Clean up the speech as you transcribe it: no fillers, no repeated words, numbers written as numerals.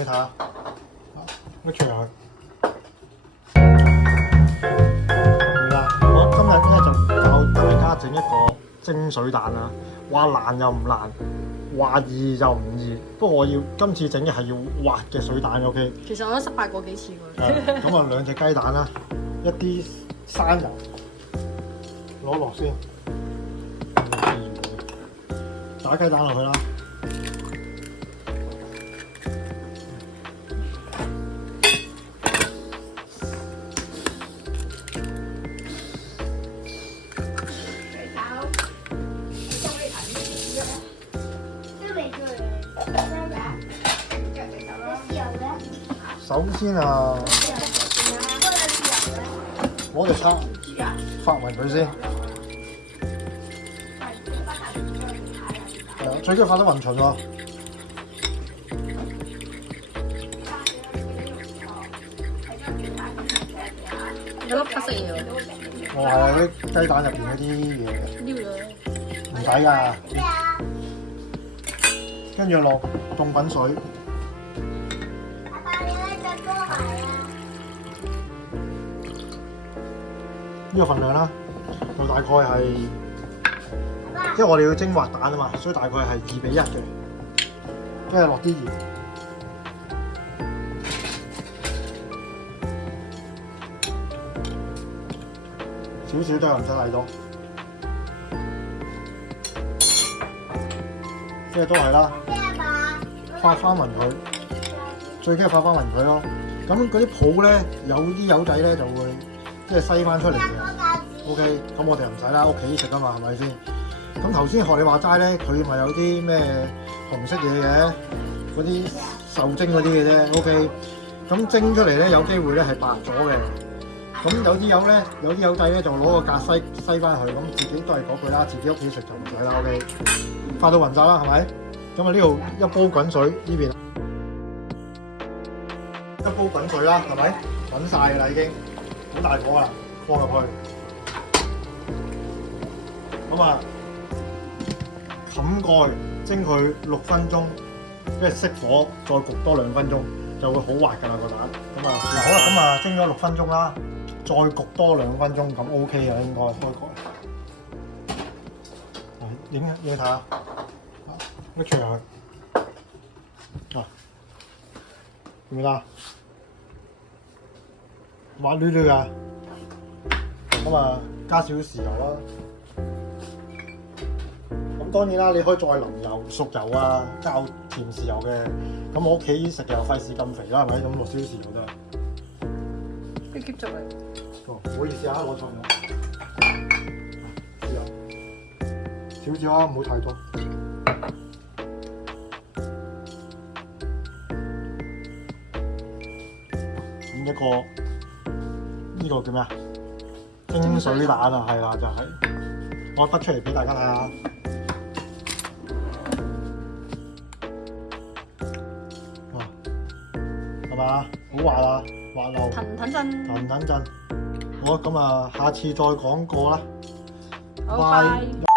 你睇下，拎出嚟。我今日咧就教大家整一個蒸水蛋啦。話難又唔難，話易又唔易。不過我今次整嘅係要滑嘅水蛋 ，OK？ 其實我都失敗過幾次喎。咁啊，兩隻雞蛋啦，一啲生油攞落先，打雞蛋落去啦。首先啊，攞隻叉發勻佢先，最緊要發得勻勻喎。有粒黑色嘢喎。我係啲雞蛋入邊嗰啲嘢，撩咗。唔使㗎。跟住落凍滾水。呢個份量啦，就大概係，因為我哋要蒸滑蛋啊嘛，所以大概係2:1嘅。跟住落啲鹽，少少都係唔使太多。跟住都係啦，發翻勻佢，最緊係發翻勻佢咯。咁嗰啲泡咧，有啲友仔咧就會即係篩翻出嚟嘅。OK， 咁我哋唔使啦，屋企食啊嘛，係咪先？咁頭先學你話齋咧，佢咪有啲咩紅色嘢嘅，嗰啲受精嗰啲嘅啫。OK， 咁蒸出嚟咧有機會咧係白咗嘅。咁有啲友仔咧就攞個格篩翻去，咁自己都係嗰句啦，自己屋企食就唔使啦。OK， 發到勻晒啦，係咪？咁啊呢度一煲滾水，呢邊一煲滾水啦，係咪？滾晒㗎啦已經，好大火啦，放入去。咁啊，冚蓋蒸佢6分鐘，跟住熄火，再焗多2分鐘，就會好滑㗎啦個蛋。咁啊，好啦，咁啊蒸咗6分鐘啦，再焗多2分鐘，咁 OK 啊應該開蓋。影睇下，拎出嚟佢。啊，見唔見啊？滑捋捋㗎。咁啊，加少少豉油啦。咁當然啦，你可以再淋油、熟油啊，加甜豉油嘅。咁我屋企食又費事咁肥啦，係咪？咁落少少豉油得。你接咗嚟。哦，唔好意思啊，攞錯咗。豉油，少少啊，唔好太多。咁一個呢個叫咩啊？蒸水蛋啊，係啦，就係我得出嚟俾大家睇下。係嘛？好滑啊，滑溜。騰震。好，咁啊，下次再講過啦。好，拜。